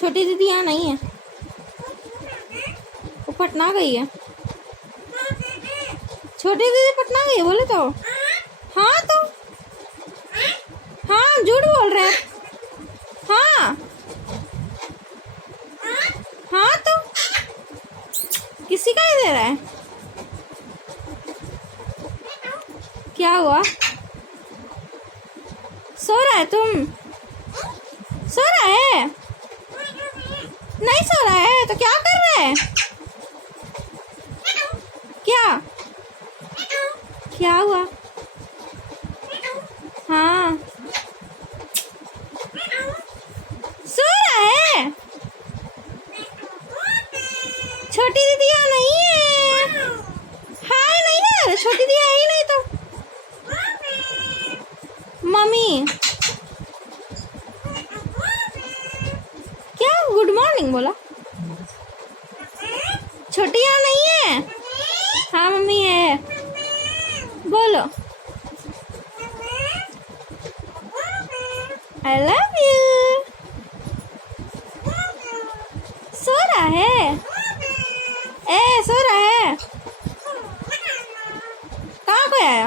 छोटी दीदी यहाँ नहीं है, वो पटना गई है। छोटी दीदी पटना गई है बोले तो। हाँ तो हाँ झूठ बोल रहे हैं। हाँ हाँ तो किसी का ही दे रहा है। क्या हुआ? सो रहा है तुम? सो रहा है? नहीं सो रहा है तो क्या कर रहा है? क्या क्या हुआ? हाँ सो रहा है। छोटी दीदी यहाँ नहीं है। हाय नहीं है, छोटी दीदी है ही नहीं तो। मम्मी क्या गुड मॉर्निंग बोला? छोटी यहाँ नहीं है। हाँ मम्मी है, बोलो। I love you. सो रहा है? ए सो रहा है? कहाँ को आया?